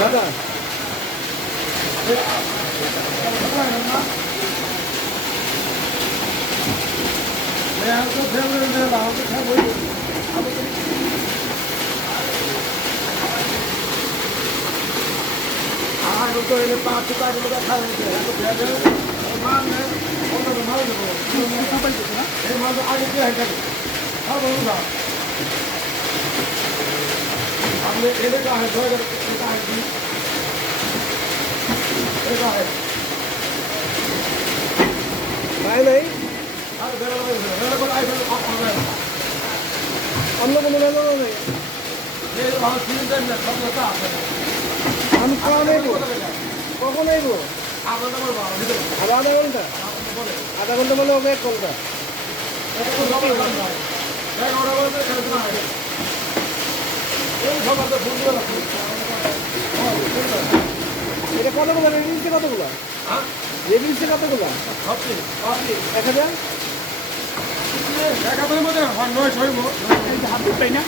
দাদা। আর তো এলে পাঁচ টাকা খাওয়া মাল আগে খাব আপনি এলে কাজ দিই এভাবে নাই নাই অন্য কোনো বেদনা নেই আমি খাওয়া নেব কখন নেব আধা আধা ঘণ্টা আধা ঘণ্টা বলে হবে এক ঘণ্টা এই সবার ফুল কতগুলো রেডিউসে কতগুলো? হ্যাঁ? রেডিউসে কতগুলো? সবচেয়ে এক হাজার? এক হাজারের মধ্যে হয় নয় ছয় হাত পাই না।